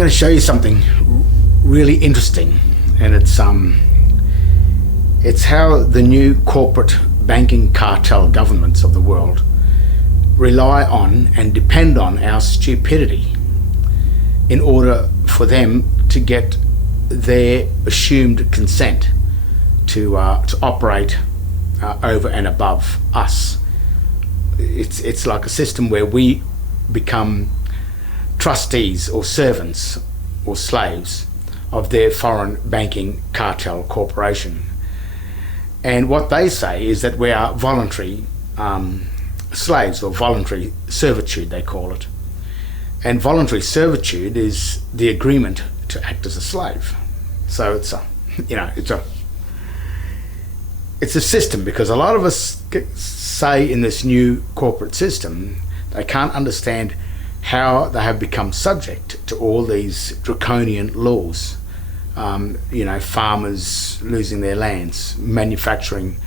going to show you something really interesting, and it's how the new corporate banking cartel governments of the world rely on and depend on our stupidity in order for them to get their assumed consent to operate over and above us. It's like a system where we become trustees or servants or slaves of their foreign banking cartel corporation. And what they say is that we are voluntary slaves, or voluntary servitude they call it. And voluntary servitude is the agreement to act as a slave. So it's a system, because a lot of us say in this new corporate system they can't understand how they have become subject to all these draconian laws. Farmers losing their lands, manufacturing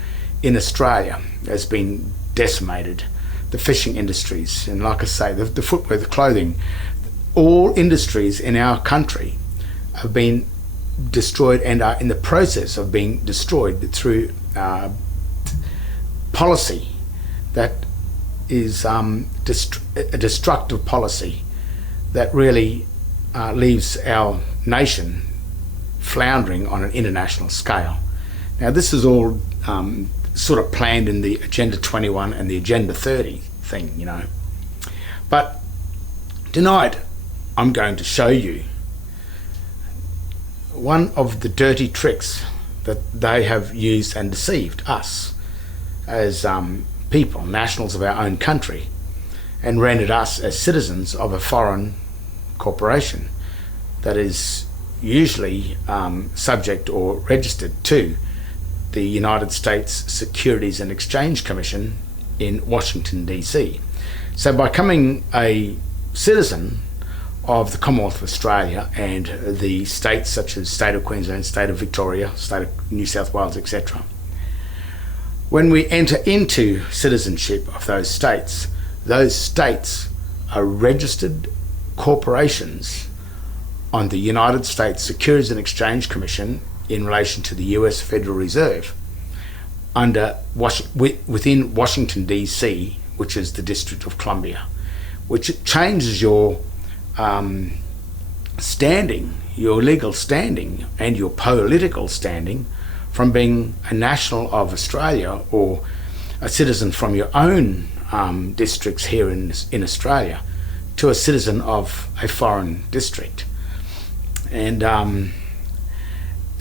in Australia has been decimated, the fishing industries, and like I say, the footwear, the clothing, all industries in our country have been destroyed and are in the process of being destroyed through policy that is a destructive policy that really leaves our nation floundering on an international scale. Now, this is all sort of planned in the Agenda 21 and the Agenda 30 thing, But tonight I'm going to show you one of the dirty tricks that they have used and deceived us as people, nationals of our own country, and rendered us as citizens of a foreign corporation that is usually subject or registered to the United States Securities and Exchange Commission in Washington, D.C. So by becoming a citizen of the Commonwealth of Australia and the states such as State of Queensland, State of Victoria, State of New South Wales, etc., when we enter into citizenship of those states are registered corporations on the United States Securities and Exchange Commission in relation to the US Federal Reserve within Washington, D.C., which is the District of Columbia, which changes your standing, your legal standing and your political standing from being a national of Australia or a citizen from your own districts here in Australia to a citizen of a foreign district. And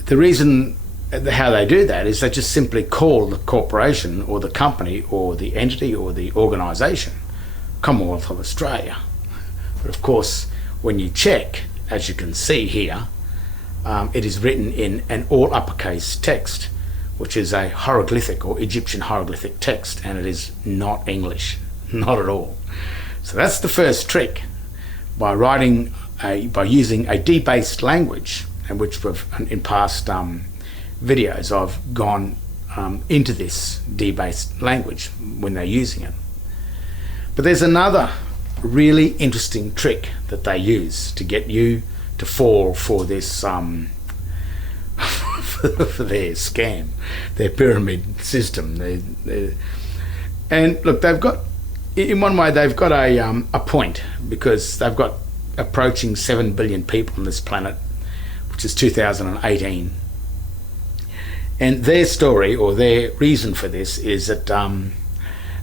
the reason how they do that is they just simply call the corporation or the company or the entity or the organisation Commonwealth of Australia. But of course, when you check, as you can see here, it is written in an all uppercase text, which is a hieroglyphic or Egyptian hieroglyphic text, and it is not English, not at all. So that's the first trick, by using a debased language, and which we've in past videos I've gone into this debased language when they're using it. But there's another really interesting trick that they use to get you to fall for this for their scam, their pyramid system. And look, they've got, in one way, they've got a point, because they've got approaching 7 billion people on this planet, which is 2018. And their story, or their reason for this, is that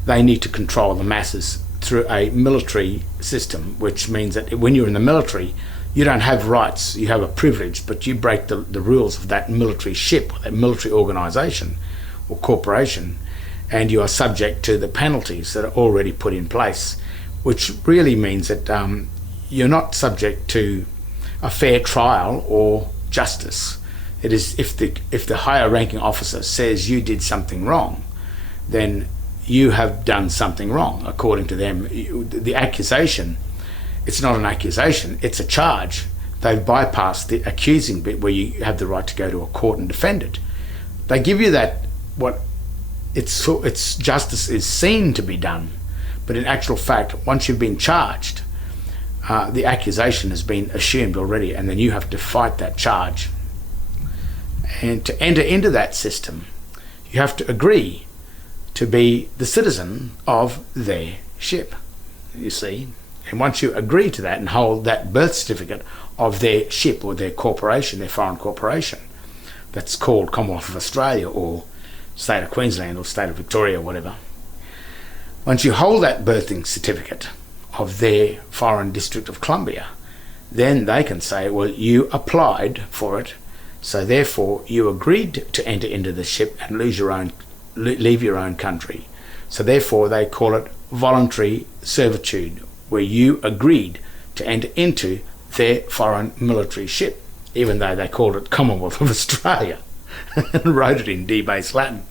they need to control the masses through a military system, which means that when you're in the military, you don't have rights, you have a privilege, but you break the rules of that military ship, or that military organisation or corporation, and you are subject to the penalties that are already put in place, which really means that you're not subject to a fair trial or justice. It is if the higher ranking officer says you did something wrong, then you have done something wrong according to them. The accusation, it's not an accusation, it's a charge. They've bypassed the accusing bit where you have the right to go to a court and defend it. They give you that, what it's justice is seen to be done, but in actual fact, once you've been charged, the accusation has been assumed already, and then you have to fight that charge. And to enter into that system, you have to agree to be the citizen of their ship, you see. And once you agree to that and hold that birth certificate of their ship or their corporation, their foreign corporation, that's called Commonwealth of Australia or State of Queensland or State of Victoria or whatever, once you hold that birthing certificate of their foreign District of Columbia, then they can say, well, you applied for it, so therefore you agreed to enter into the ship and leave your own country. So therefore they call it voluntary servitude, where you agreed to enter into their foreign military ship, even though they called it Commonwealth of Australia and wrote it in debased Latin.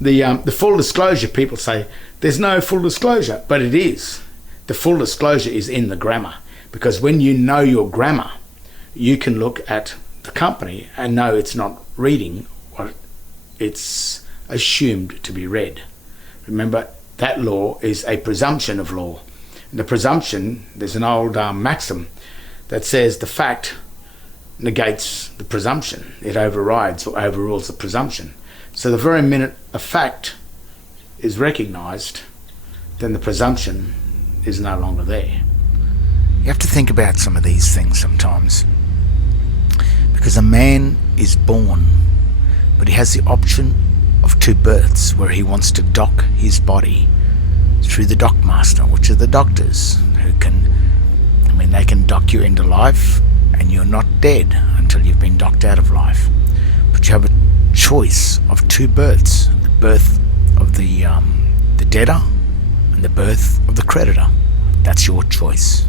The full disclosure, people say there's no full disclosure, but it is. The full disclosure is in the grammar, because when you know your grammar, you can look at the company and know it's not reading what it's assumed to be read. Remember, that law is a presumption of law. And the presumption, there's an old maxim that says the fact negates the presumption. It overrides or overrules the presumption. So the very minute a fact is recognised, then the presumption is no longer there. You have to think about some of these things sometimes, because a man is born, but he has the option of two births where he wants to dock his body through the dockmaster, which are the doctors who they can dock you into life and you're not dead until you've been docked out of life. But you have a choice of two births, the birth of the debtor and the birth of the creditor. That's your choice.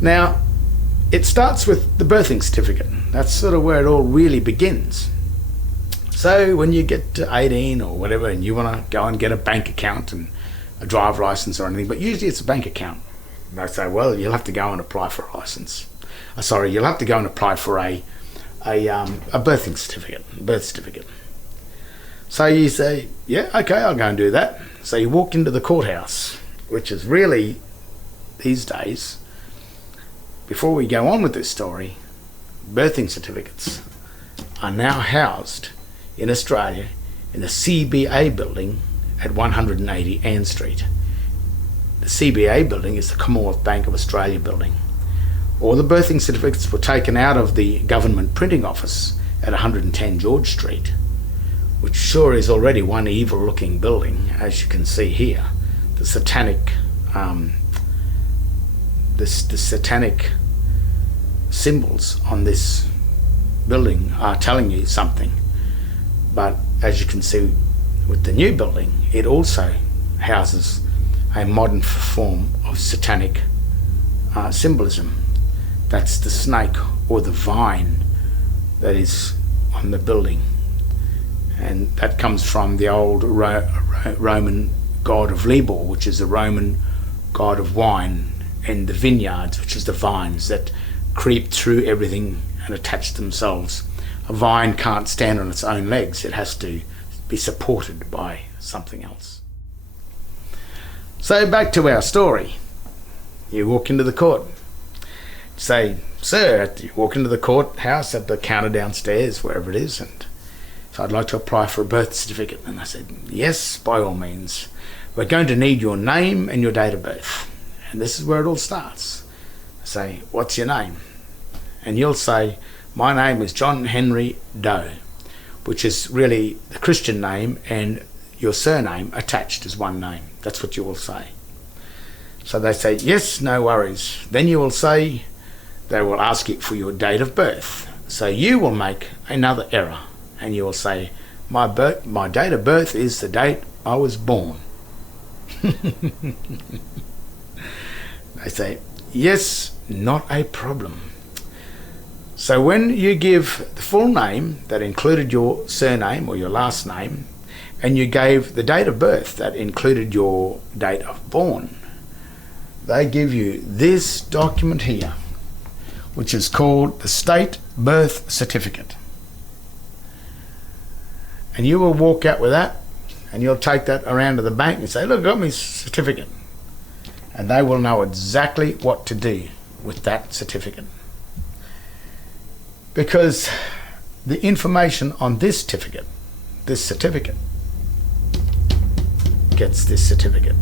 Now, it starts with the birthing certificate. That's sort of where it all really begins. So when you get to 18 or whatever and you want to go and get a bank account and a driver license or anything, but usually it's a bank account. And they say, well, you'll have to go and apply for a license. You'll have to go and apply for a birth certificate. So you say, yeah, okay, I'll go and do that. So you walk into the courthouse, which is really, these days, before we go on with this story, birthing certificates are now housed in Australia in the CBA building at 180 Ann Street. The CBA building is the Commonwealth Bank of Australia building. All the birthing certificates were taken out of the government printing office at 110 George Street, which sure is already one evil looking building, as you can see here. The satanic the satanic symbols on this building are telling you something. But as you can see with the new building, it also houses a modern form of satanic symbolism. That's the snake or the vine that is on the building. And that comes from the old Roman god of Libor, which is the Roman god of wine, and the vineyards, which is the vines that creep through everything and attach themselves. A vine can't stand on its own legs. It has to be supported by something else. So back to our story. You walk into the court. Say, sir, you walk into the courthouse at the counter downstairs, wherever it is, and so I'd like to apply for a birth certificate. And I said, yes, by all means. We're going to need your name and your date of birth. And this is where it all starts. I say, what's your name? And you'll say, my name is John Henry Doe, which is really the Christian name and your surname attached as one name. That's what you will say. So they say, yes, no worries. Then you will say, they will ask you for your date of birth. So you will make another error and you will say, my date of birth is the date I was born. They say, yes, not a problem. So when you give the full name that included your surname or your last name, and you gave the date of birth that included your date of born, they give you this document here, which is called the State Birth Certificate. And you will walk out with that, and you'll take that around to the bank and say, look, I got my certificate. and they will know exactly what to do with that certificate. Because the information on this certificate gets this certificate.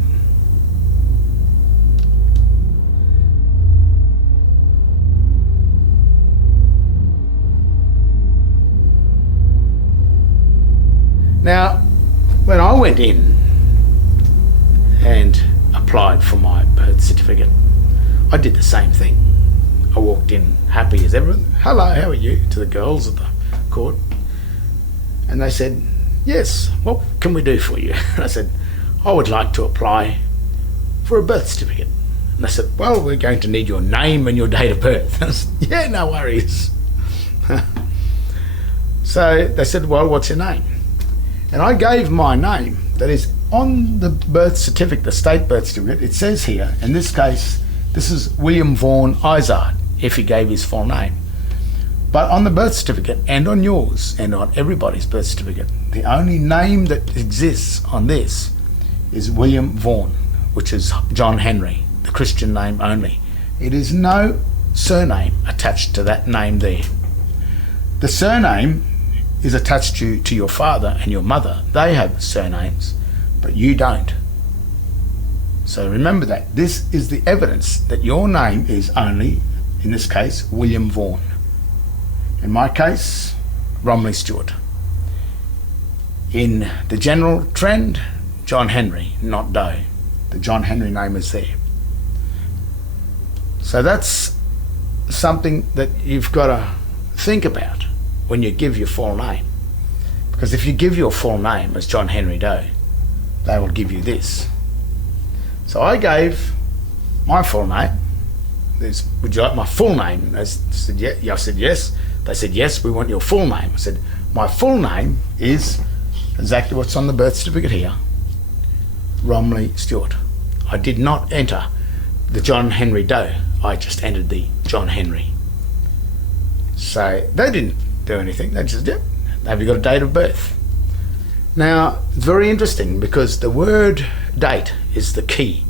Now, when I went in and applied for my birth certificate, I did the same thing. I walked in happy as ever. Hello, how are you? To the girls at the court. And they said, yes, what can we do for you? And I said, I would like to apply for a birth certificate. And they said, well, we're going to need your name and your date of birth. And I said, yeah, no worries. So they said, well, what's your name? And I gave my name. That is on the birth certificate, the state birth certificate. It says here, in this case, this is William Vaughan Izard, if he gave his full name. But on the birth certificate, and on yours, and on everybody's birth certificate, the only name that exists on this is William Vaughan, which is John Henry, the Christian name only. It is no surname attached to that name there. The surname is attached to your father and your mother. They have surnames, but you don't. So remember that. This is the evidence that your name is only, in this case, William Vaughan. In my case, Romilly Stewart. In the general trend, John Henry, not Doe. The John Henry name is there. So that's something that you've got to think about when you give your full name. Because if you give your full name as John Henry Doe, they will give you this. So I gave my full name. Would you like my full name? I said yes. They said, yes, we want your full name. I said, my full name is exactly what's on the birth certificate here, Romilly Stewart. I did not enter the John Henry Doe. I just entered the John Henry. So they didn't do anything. They just, have you got a date of birth? Now, it's very interesting because the word date is the key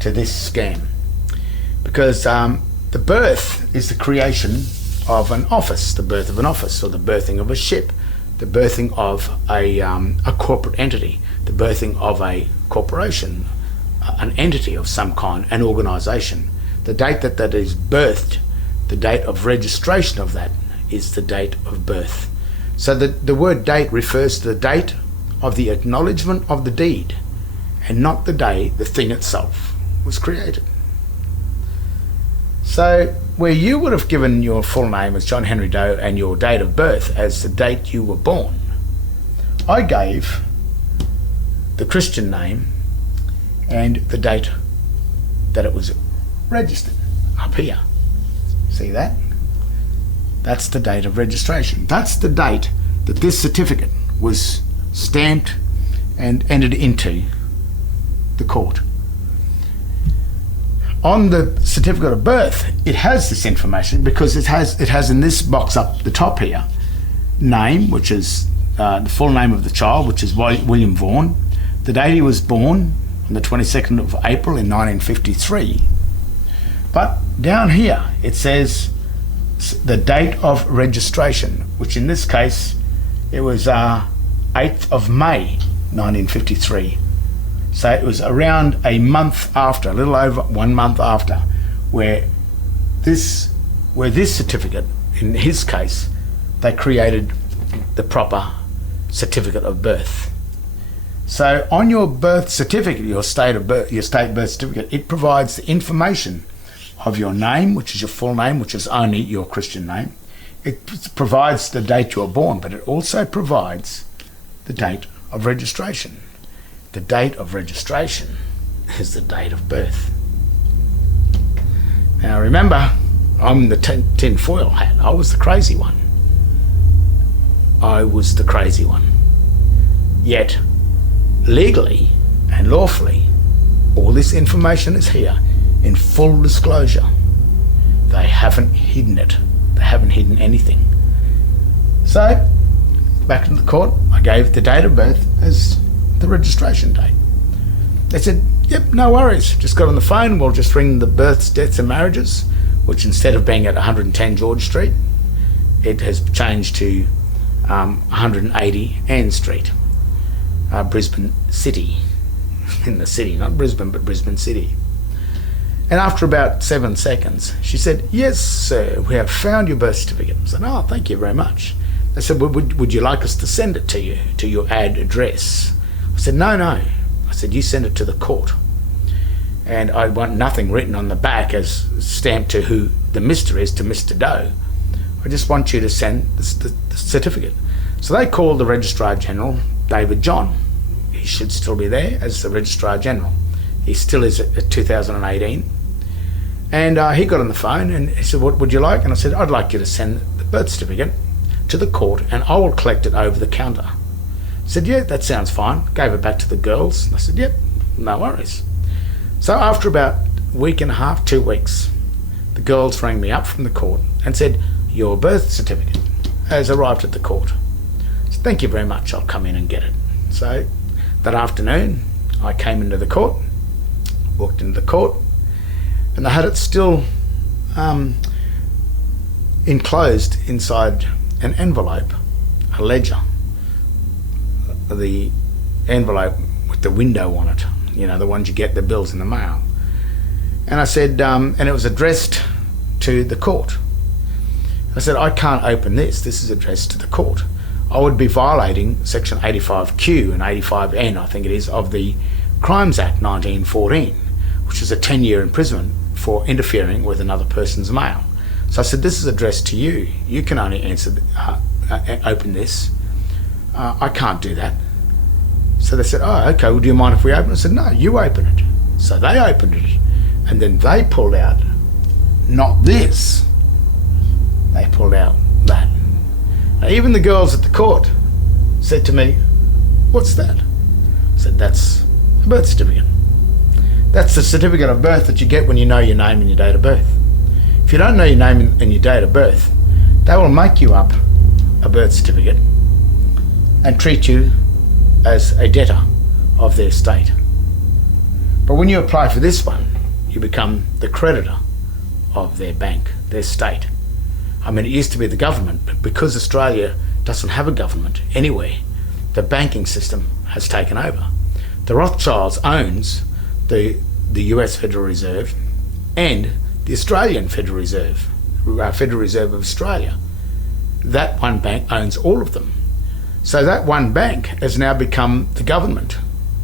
to this scam. Because the birth is the creation of an office, the birth of an office, or the birthing of a ship, the birthing of a corporate entity, the birthing of a corporation, an entity of some kind, an organisation. The date that is birthed, the date of registration of that, is the date of birth. So the word date refers to the date of the acknowledgement of the deed, and not the day the thing itself was created. So where you would have given your full name as John Henry Doe and your date of birth as the date you were born, I gave the Christian name and the date that it was registered up here. See that? That's the date of registration. That's the date that this certificate was stamped and entered into the court. On the certificate of birth, it has this information because it has in this box up the top here, name, which is the full name of the child, which is William Vaughan, the date he was born on the 22nd of April in 1953. But down here it says the date of registration, which in this case it was 8th of May 1953. So it was around a month after, a little over 1 month after, where this certificate, in his case, they created the proper certificate of birth. So on your birth certificate, your state birth certificate, it provides the information of your name, which is your full name, which is only your Christian name. It provides the date you were born, but it also provides the date of registration. The date of registration is the date of birth. Now remember, I'm the tin foil hat. I was the crazy one. I was the crazy one. Yet, legally and lawfully, all this information is here in full disclosure. They haven't hidden it. They haven't hidden anything. So, back to the court, I gave the date of birth as the registration date. They said, yep, no worries. Just got on the phone. We'll just ring the births, deaths and marriages, which instead of being at 110 George Street, it has changed to 180 Ann Street, Brisbane City. In the city, not Brisbane, but Brisbane City. And after about 7 seconds, she said, yes, sir, we have found your birth certificate. I said, oh, thank you very much. They said, would you like us to send it to you, to your ad address? I said, no. I said, you send it to the court. And I want nothing written on the back as stamped to who the Mr. is, to Mr. Doe. I just want you to send the certificate. So they called the Registrar General, David John. He should still be there as the Registrar General. He still is at 2018. And he got on the phone and he said, what would you like? And I said, I'd like you to send the birth certificate to the court and I will collect it over the counter. He said, yeah, that sounds fine. Gave it back to the girls. And I said, yep, no worries. So after about a week and a half, 2 weeks, the girls rang me up from the court and said, your birth certificate has arrived at the court. I said, thank you very much, I'll come in and get it. So that afternoon, I came into the court, walked into the court, and they had it still enclosed inside an envelope, a ledger. The envelope with the window on it, you know, the ones you get the bills in the mail. And I said, and it was addressed to the court. I said, I can't open this. This is addressed to the court. I would be violating Section 85Q and 85N, I think it is, of the Crimes Act 1914, which is a 10-year imprisonment for interfering with another person's mail. So I said, this is addressed to you. You can only open this. I can't do that. So they said, oh, okay, well, do you mind if we open it? I said, no, you open it. So they opened it, and then they pulled out, not this, they pulled out that. Now, even the girls at the court said to me, what's that? I said, that's a birth certificate. That's the certificate of birth that you get when you know your name and your date of birth. If you don't know your name and your date of birth, they will make you up a birth certificate and treat you as a debtor of their estate. But when you apply for this one, you become the creditor of their bank, their state. I mean, it used to be the government, but because Australia doesn't have a government anywhere, the banking system has taken over. The Rothschilds owns the US Federal Reserve and the Australian Federal Reserve, Federal Reserve of Australia. That one bank owns all of them. So that one bank has now become the government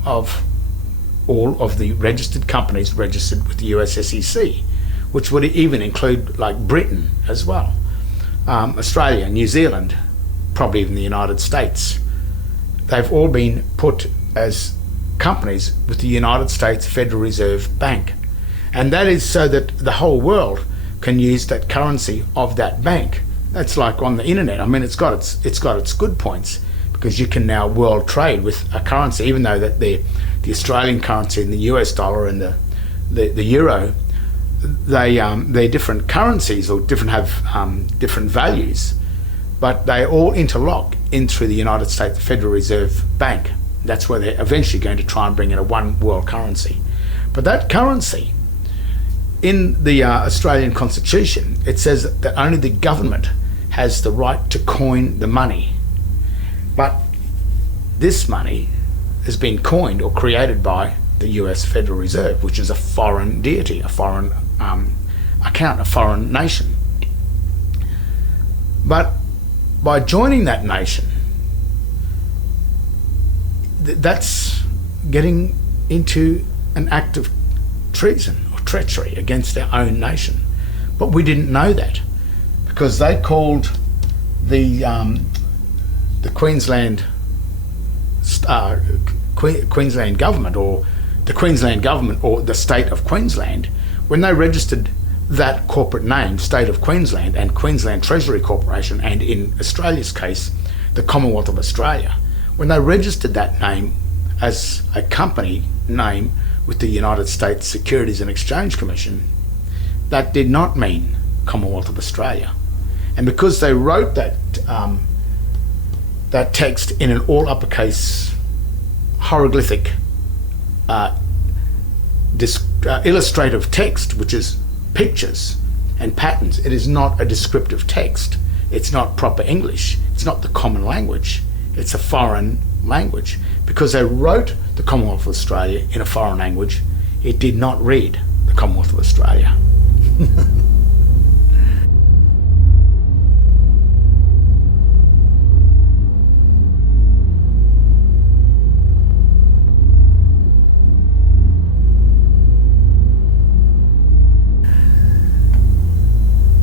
of all of the registered companies registered with the US SEC, which would even include like Britain as well, Australia, New Zealand, probably even the United States. They've all been put as companies with the United States Federal Reserve Bank. And that is so that the whole world can use that currency of that bank. That's like on the internet. I mean, it's got its good points, because you can now world trade with a currency, even though that the Australian currency and the US dollar and the euro, they're different currencies or have different values, but they all interlock in through the United States Federal Reserve Bank. That's where they're eventually going to try and bring in a one world currency. But that currency, in the Australian Constitution, it says that only the government has the right to coin the money. But this money has been coined or created by the US Federal Reserve, which is a foreign deity, a foreign account, a foreign nation. But by joining that nation, that's getting into an act of treason or treachery against their own nation. But we didn't know that, because they called the Queensland Queensland government, or the Queensland government, or the state of Queensland, when they registered that corporate name, State of Queensland and Queensland Treasury Corporation, and in Australia's case, the Commonwealth of Australia, when they registered that name as a company name with the United States Securities and Exchange Commission, that did not mean Commonwealth of Australia. And because they wrote that text in an all uppercase hieroglyphic illustrative text, which is pictures and patterns. It is not a descriptive text. It's not proper English. It's not the common language. It's a foreign language. Because they wrote the Commonwealth of Australia in a foreign language, it did not read the Commonwealth of Australia.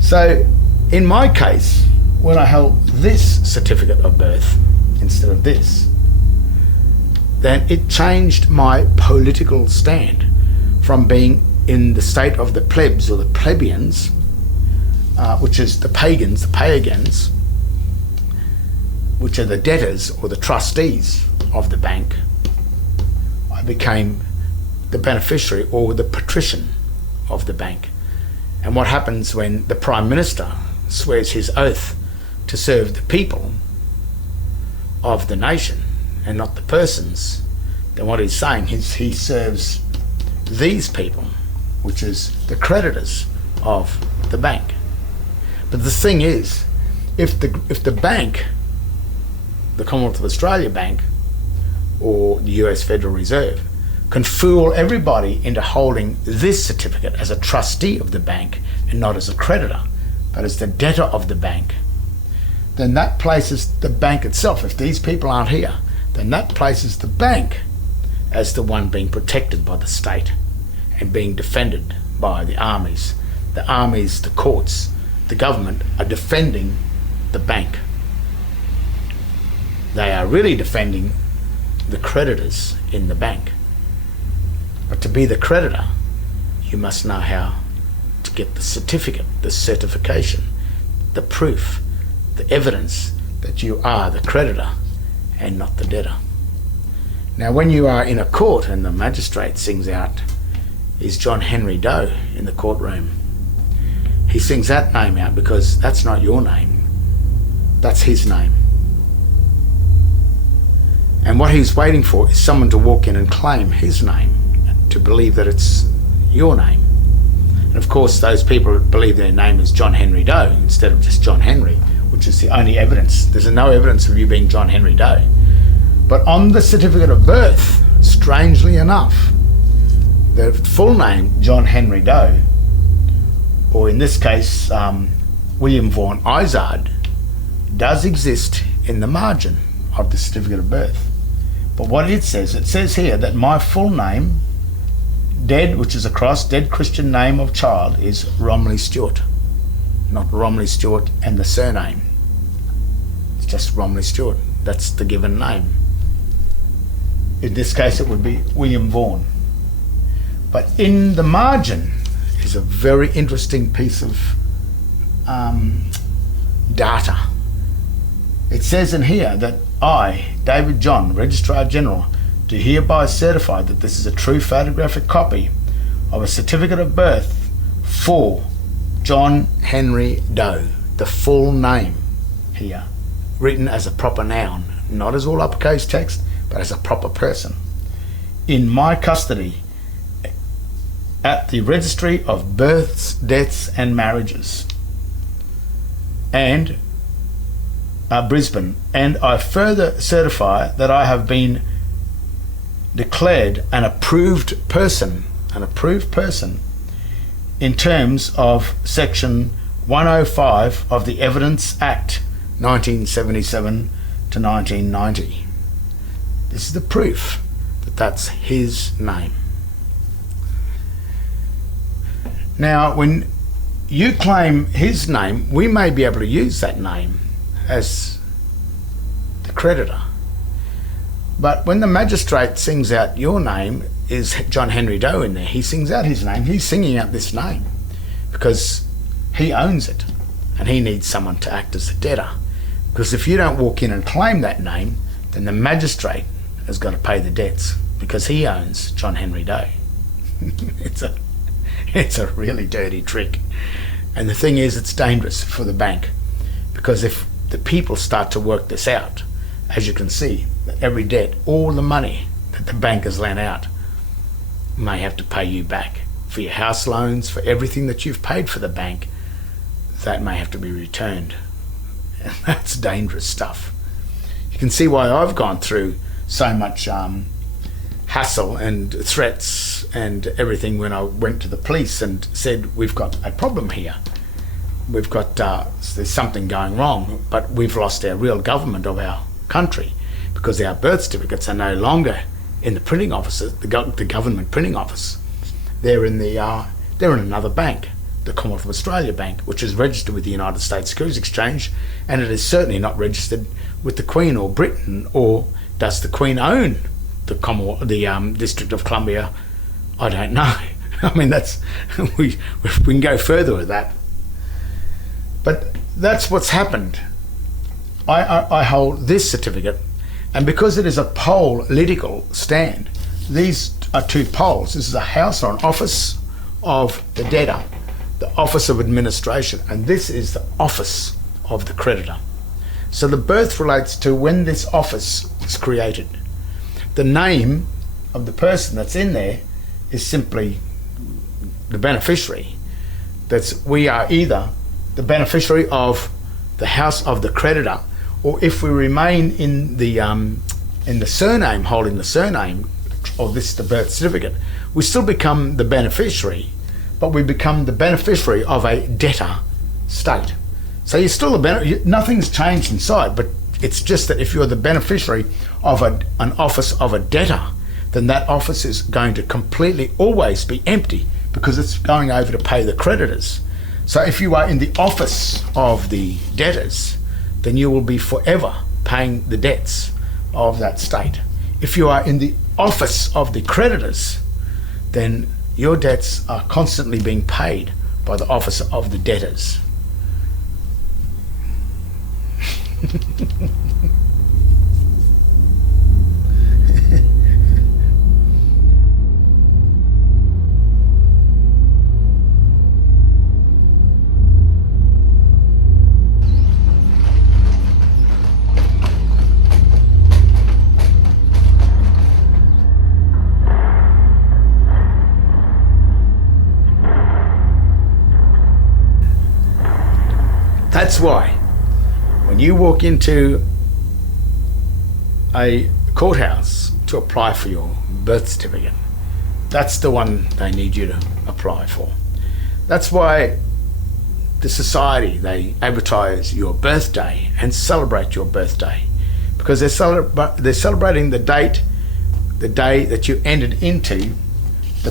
So, in my case, when I held this certificate of birth instead of this, then it changed my political stand from being in the state of the plebs or the plebeians, which is the pagans, the pagans, which are the debtors or the trustees of the bank. I became the beneficiary or the patrician of the bank. And what happens when the Prime Minister swears his oath to serve the people of the nation and not the persons, then what he's saying is he serves these people, which is the creditors of the bank. But the thing is, if the bank, the Commonwealth of Australia Bank or the US Federal Reserve, can fool everybody into holding this certificate as a trustee of the bank and not as a creditor, but as the debtor of the bank, then that places the bank itself, if these people aren't here, then that places the bank as the one being protected by the state and being defended by the armies. The armies, the courts, the government are defending the bank. They are really defending the creditors in the bank. But to be the creditor, you must know how to get the certificate, the certification, the proof, the evidence that you are the creditor and not the debtor. Now, when you are in a court and the magistrate sings out, is John Henry Doe in the courtroom, he sings that name out because that's not your name, that's his name. And what he's waiting for is someone to walk in and claim his name, to believe that it's your name. And of course, those people believe their name is John Henry Doe instead of just John Henry, which is the only evidence. There's no evidence of you being John Henry Doe. But on the certificate of birth, strangely enough, the full name, John Henry Doe, or in this case, William Vaughan Izard, does exist in the margin of the certificate of birth. But what it says here that my full name, dead, which is a cross, dead Christian name of child, is Romilly Stewart, not Romilly Stewart and the surname. It's just Romilly Stewart. That's the given name. In this case, it would be William Vaughan. But in the margin is a very interesting piece of data. It says in here that I, David John, Registrar General, do hereby certify that this is a true photographic copy of a certificate of birth for John Henry Doe, the full name here, written as a proper noun, not as all uppercase text, but as a proper person, in my custody at the Registry of Births, Deaths and Marriages, and Brisbane. And I further certify that I have been declared an approved person in terms of Section 105 of the Evidence Act 1977 to 1990. This is the proof that that's his name. Now, when you claim his name, we may be able to use that name as the creditor. But when the magistrate sings out your name is John Henry Doe in there, he sings out his name, he's singing out this name because he owns it and he needs someone to act as the debtor. Because if you don't walk in and claim that name, then the magistrate has got to pay the debts because he owns John Henry Doe. It's a really dirty trick. And the thing is, it's dangerous for the bank because if the people start to work this out, as you can see, every debt, all the money that the bank has lent out may have to pay you back for your house loans, for everything that you've paid for the bank. That may have to be returned. And that's dangerous stuff. You can see why I've gone through so much hassle and threats and everything when I went to the police and said, we've got a problem here. We've got, there's something going wrong, but we've lost our real government of our country because our birth certificates are no longer in the printing offices, the government printing office. They're in another bank, the Commonwealth of Australia Bank, which is registered with the United States Securities Exchange, and it is certainly not registered with the Queen or Britain. Or does the Queen own the District of Columbia? I don't know. I mean, that's we can go further with that, but that's what's happened. I hold this certificate, and because it is a political stand, these are two poles. This is a house or an office of the debtor, the office of administration, and this is the office of the creditor. So the birth relates to when this office was created. The name of the person that's in there is simply the beneficiary. We are either the beneficiary of the house of the creditor, or if we remain in the surname, holding the surname of the birth certificate, we still become the beneficiary, but we become the beneficiary of a debtor state. So you're still nothing's changed inside, but it's just that if you're the beneficiary of an office of a debtor, then that office is going to completely always be empty because it's going over to pay the creditors. So if you are in the office of the debtors, then you will be forever paying the debts of that state. If you are in the office of the creditors, then your debts are constantly being paid by the office of the debtors. That's why when you walk into a courthouse to apply for your birth certificate, that's the one they need you to apply for. That's why the society, they advertise your birthday and celebrate your birthday, because they're celebrating the day that you entered into the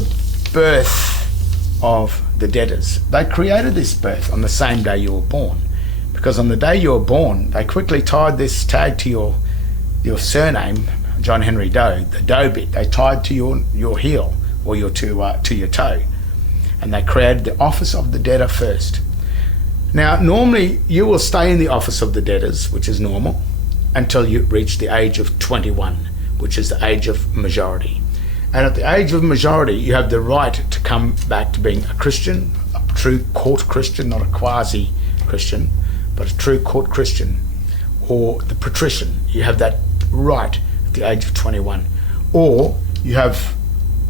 birth of the debtors. They created this birth on the same day you were born, because on the day you were born, they quickly tied this tag to your surname, John Henry Doe, the Doe bit. They tied to your heel or to your toe, and they created the office of the debtor first. Now, normally you will stay in the office of the debtors, which is normal, until you reach the age of 21, which is the age of majority. And at the age of majority, you have the right to come back to being a Christian, a true court Christian, not a quasi-Christian, but a true court Christian, or the patrician. You have that right at the age of 21. Or you have,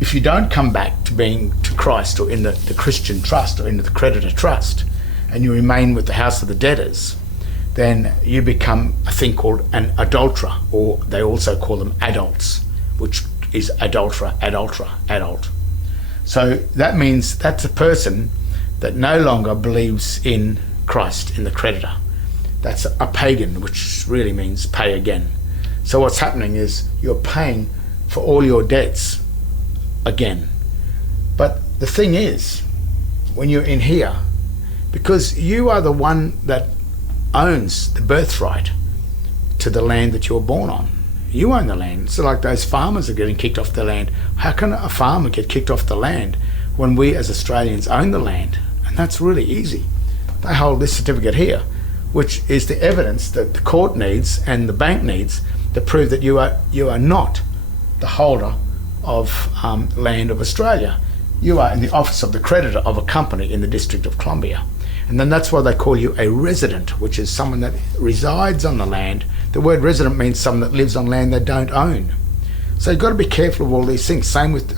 if you don't come back to Christ or in the Christian trust or into the creditor trust, and you remain with the house of the debtors, then you become a thing called an adulterer, or they also call them adults, which is adult. So that means that's a person that no longer believes in Christ, in the creditor. That's a pagan, which really means pay again. So what's happening is you're paying for all your debts again. But the thing is, when you're in here, because you are the one that owns the birthright to the land that you're born on. You own the land. So like those farmers are getting kicked off the land. How can a farmer get kicked off the land when we as Australians own the land? And that's really easy. They hold this certificate here, which is the evidence that the court needs and the bank needs to prove that you are not the holder of land of Australia. You are in the office of the creditor of a company in the District of Columbia. And then that's why they call you a resident, which is someone that resides on the land. The word resident means someone that lives on land they don't own. So you've got to be careful of all these things. Same with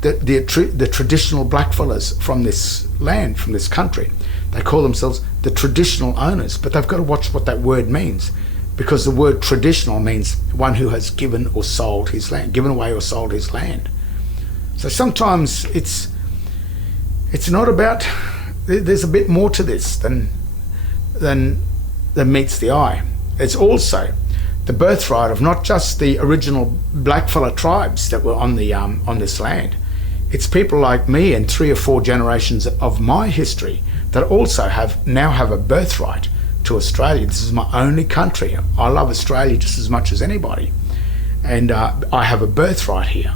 the traditional blackfellas from this land, from this country. They call themselves the traditional owners, but they've got to watch what that word means, because the word traditional means one who has given or sold his land, given away or sold his land. So sometimes it's not about, there's a bit more to this than meets the eye. It's also the birthright of not just the original blackfella tribes that were on this land. It's people like me and 3 or 4 generations of my history that also now have a birthright to Australia. This is my only country. I love Australia just as much as anybody, and I have a birthright here.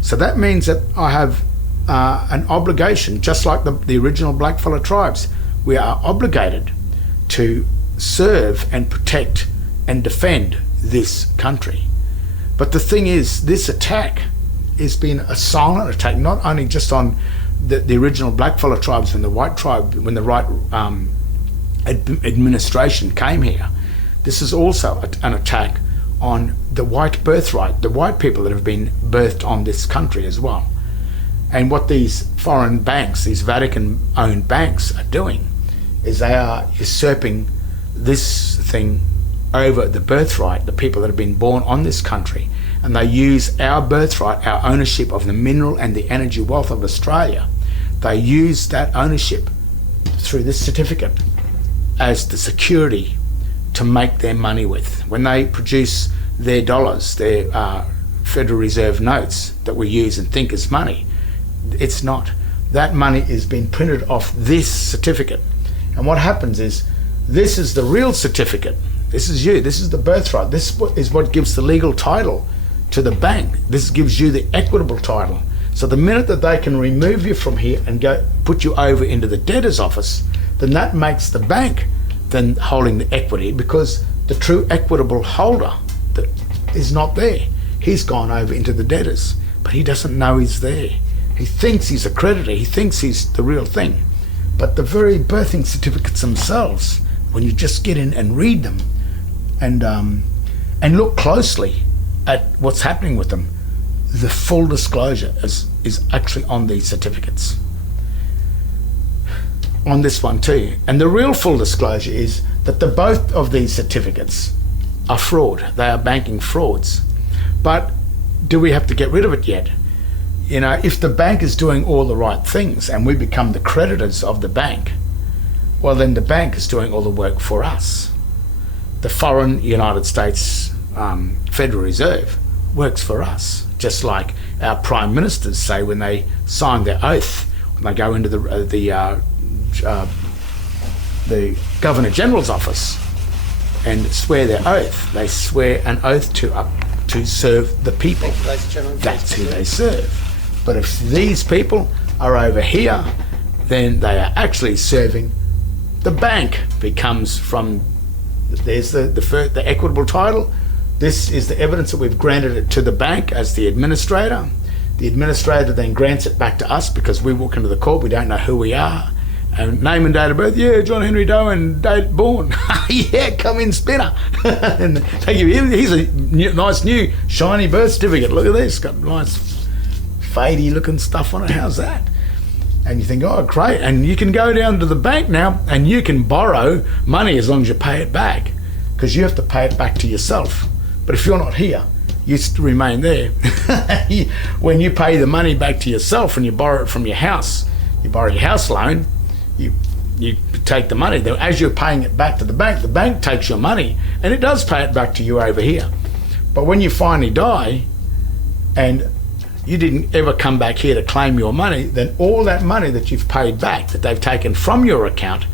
So that means that I have an obligation, just like the original blackfella tribes. We are obligated to serve and protect and defend this country. But the thing is, this attack has been a silent attack, not only just on the original blackfella tribes and the white tribe, when the right administration came here. This is also an attack on the white birthright, the white people that have been birthed on this country as well. And what these foreign banks, these Vatican-owned banks, are doing is they are usurping this thing over the birthright, the people that have been born on this country, and they use our birthright, our ownership of the mineral and the energy wealth of Australia. They use that ownership through this certificate as the security to make their money with. When they produce their dollars, their Federal Reserve notes that we use and think is money, it's not. That money is being printed off this certificate. And what happens is, this is the real certificate. This is you. This is the birthright. This is what gives the legal title to the bank. This gives you the equitable title. So the minute that they can remove you from here and put you over into the debtor's office, then that makes the bank then holding the equity, because the true equitable holder that is not there. He's gone over into the debtors, but he doesn't know he's there. He thinks he's a creditor. He thinks he's the real thing. But the very birthing certificates themselves, when you just get in and read them and look closely at what's happening with them, the full disclosure is actually on these certificates. On this one too. And the real full disclosure is that both of these certificates are fraud. They are banking frauds. But do we have to get rid of it yet? You know, if the bank is doing all the right things and we become the creditors of the bank, well, then the bank is doing all the work for us. The foreign United States Federal Reserve works for us, just like our prime ministers say when they sign their oath, when they go into the Governor General's office and swear their oath. They swear an oath to serve the people. That's who they serve. But if these people are over here, then they are actually serving the bank. Becomes from, there's the equitable title. This is the evidence that we've granted it to the bank as the administrator. The administrator then grants it back to us, because we walk into the court, we don't know who we are. And name and date of birth, yeah, John Henry Doe, and date born. Yeah, come in, Spinner. And they give you, here's a nice new shiny birth certificate. Look at this, got nice fadey looking stuff on it. How's that? And you think, oh, great. And you can go down to the bank now and you can borrow money as long as you pay it back, because you have to pay it back to yourself. But if you're not here, you still remain there. When you pay the money back to yourself and you borrow it from your house, you borrow your house loan, you take the money. As you're paying it back to the bank takes your money and it does pay it back to you over here. But when you finally die and you didn't ever come back here to claim your money, then all that money that you've paid back, that they've taken from your account,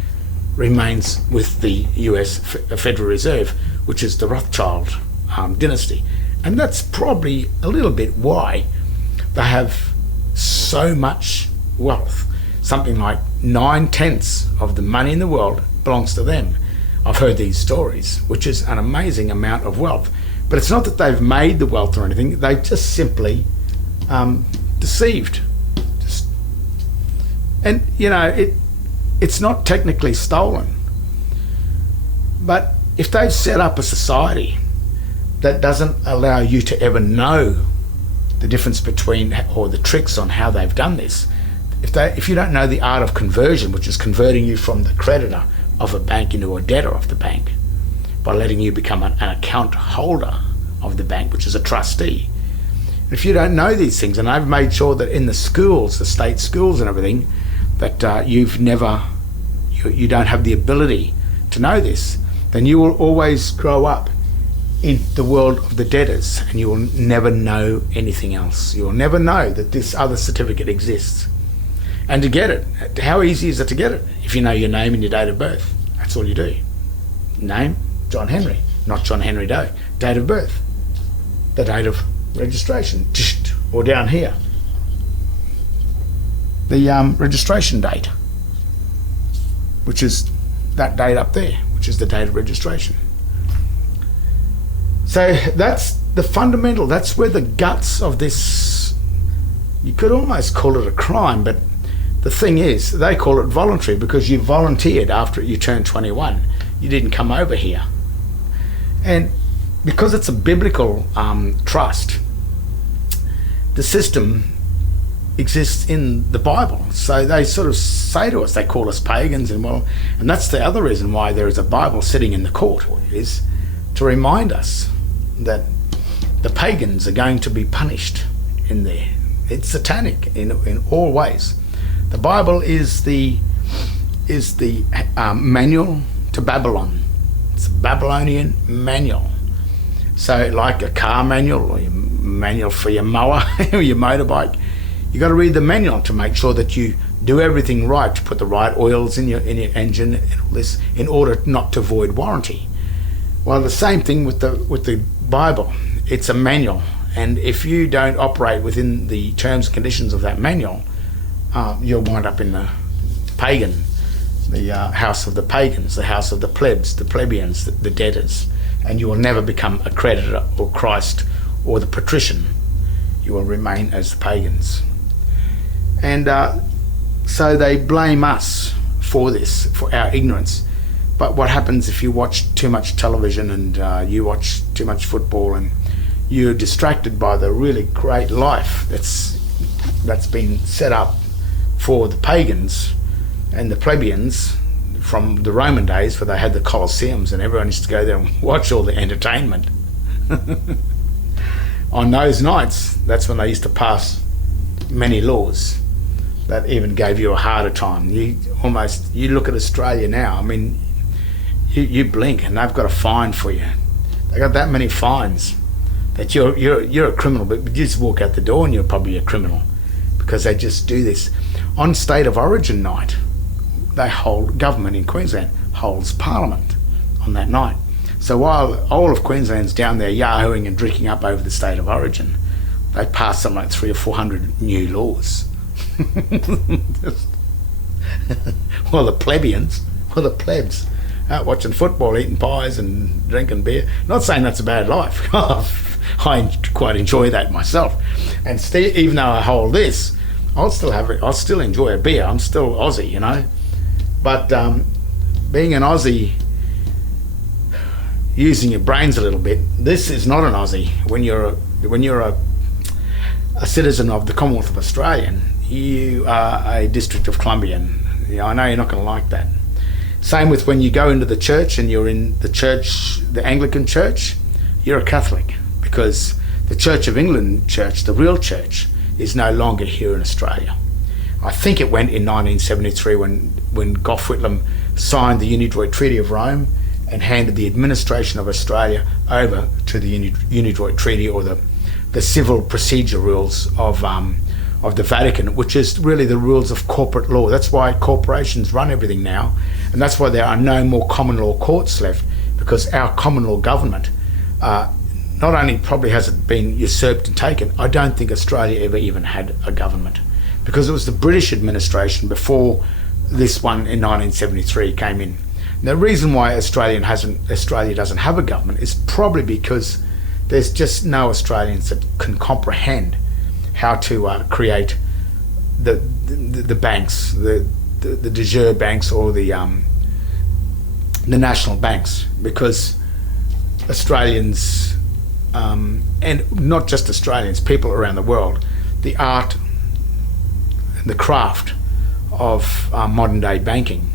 remains with the US Federal Reserve, which is the Rothschild dynasty. And that's probably a little bit why they have so much wealth. Something like 9/10 of the money in the world belongs to them. I've heard these stories, which is an amazing amount of wealth. But it's not that they've made the wealth or anything, they've just simply deceived. And you know, it's not technically stolen. But if they've set up a society that doesn't allow you to ever know the difference between, or the tricks on how they've done this. If you don't know the art of conversion, which is converting you from the creditor of a bank into a debtor of the bank, by letting you become an account holder of the bank, which is a trustee. If you don't know these things, and I've made sure that in the schools, the state schools and everything, that you don't have the ability to know this, then you will always grow up in the world of the debtors, and you will never know anything else. You will never know that this other certificate exists. And to get it, how easy is it to get it? If you know your name and your date of birth, that's all you do. Name, John Henry, not John Henry Doe. Date of birth, the date of registration, or down here, the registration date, which is that date up there, which is the date of registration. So that's the fundamental, that's where the guts of this, you could almost call it a crime, but the thing is, they call it voluntary because you volunteered after you turned 21. You didn't come over here. And because it's a biblical trust, the system exists in the Bible. So they sort of say to us, they call us pagans, and that's the other reason why there is a Bible sitting in the court, is to remind us that the pagans are going to be punished in there. It's satanic in all ways. The Bible is the manual to Babylon. It's a Babylonian manual. So like a car manual, or your manual for your mower or your motorbike, you got to read the manual to make sure that you do everything right, to put the right oils in your engine and all this, in order not to void warranty. Well, the same thing with the Bible. It's a manual, and if you don't operate within the terms and conditions of that manual, you'll wind up in the pagan, the house of the pagans, the house of the plebs, the plebeians, the debtors, and you will never become a creditor or Christ or the patrician. You will remain as the pagans. And so they blame us for this, for our ignorance. But what happens if you watch too much television and you watch too much football, and you're distracted by the really great life that's been set up for the pagans and the plebeians from the Roman days, where they had the Colosseums and everyone used to go there and watch all the entertainment. On those nights, that's when they used to pass many laws that even gave you a harder time. You look at Australia now, I mean, you blink and they've got a fine for you. They got that many fines that you're a criminal, but you just walk out the door and you're probably a criminal, because they just do this. On State of Origin night, government in Queensland holds Parliament on that night. So while all of Queensland's down there yahooing and drinking up over the State of Origin, they pass something like 300 or 400 new laws. Well, the plebs, out watching football, eating pies and drinking beer. Not saying that's a bad life. I quite enjoy that myself. And even though I hold this, I'll still enjoy a beer. I'm still Aussie, you know. But being an Aussie, using your brains a little bit, this is not an Aussie. When you're a citizen of the Commonwealth of Australia, you are a District of Columbian. I know you're not going to like that. Same with when you go into the church and you're in the church, the Anglican church, you're a Catholic, because the Church of England church, the real church, is no longer here in Australia. I think it went in 1973 when Gough Whitlam signed the Unidroit Treaty of Rome and handed the administration of Australia over to the Unidroit Treaty, or the civil procedure rules of the Vatican, which is really the rules of corporate law. That's why corporations run everything now, and that's why there are no more common law courts left, because our common law government not only probably has it been usurped and taken, I don't think Australia ever even had a government, because it was the British administration before this one in 1973 came in. And the reason why Australia doesn't have a government is probably because there's just no Australians that can comprehend how to create the banks, the de jure banks, or the national banks, because Australians and not just Australians, people around the world, the art and the craft of modern day banking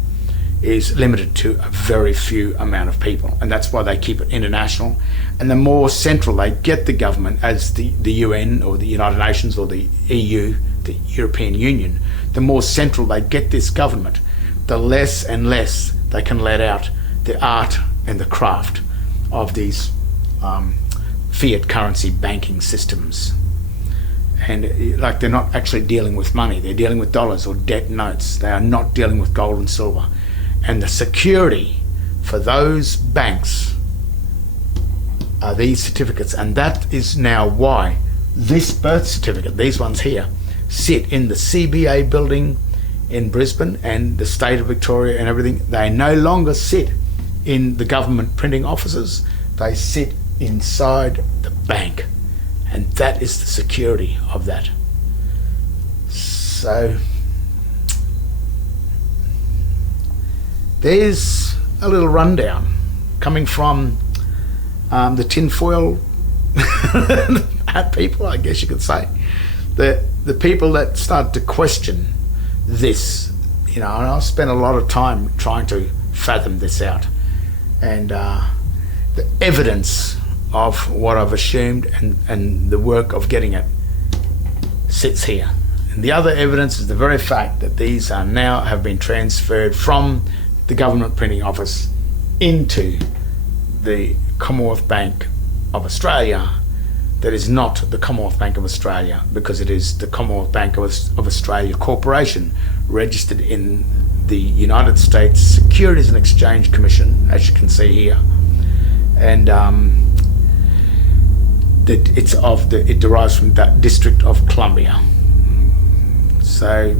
is limited to a very few amount of people, and that's why they keep it international. And the more central they get the government, as the UN or the United Nations or the EU, the European Union, the more central they get this government, the less and less they can let out the art and the craft of these fiat currency banking systems. And like, they're not actually dealing with money, they're dealing with dollars or debt notes. They are not dealing with gold and silver. And the security for those banks are these certificates. And that is now why this birth certificate, these ones here, sit in the CBA building in Brisbane and the state of Victoria and everything. They no longer sit in the government printing offices, they sit inside the bank. And that is the security of that. So there's a little rundown coming from the tinfoil people, I guess you could say. The people that start to question this, and I've spent a lot of time trying to fathom this out. And the evidence of what I've assumed and the work of getting it sits here. And the other evidence is the very fact that these are now have been transferred from the government printing office into the Commonwealth Bank of Australia. That is not the Commonwealth Bank of Australia, because it is the Commonwealth Bank of Australia Corporation, registered in the United States Securities and Exchange Commission, as you can see here. And it derives from that District of Columbia. So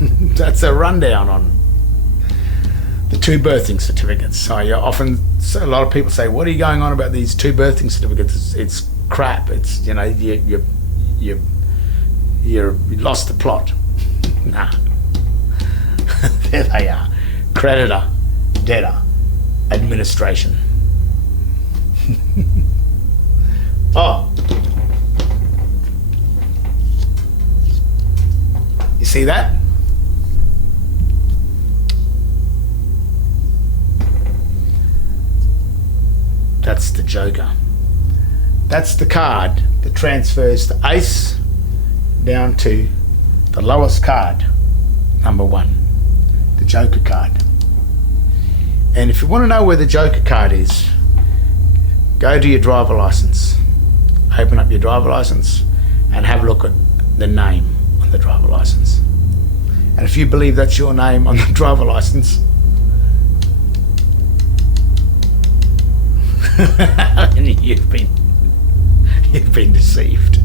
that's a rundown on the two birthing certificates. So a lot of people say, "What are you going on about these two birthing certificates? It's crap. It's you lost the plot." Nah, there they are: creditor, debtor, administration. Oh, you see that? That's the Joker. That's the card that transfers the ace down to the lowest card, number 1, the Joker card. And if you want to know where the Joker card is, go to your driver license, open up your driver license and have a look at the name on the driver license. And if you believe that's your name on the driver license, you've been deceived.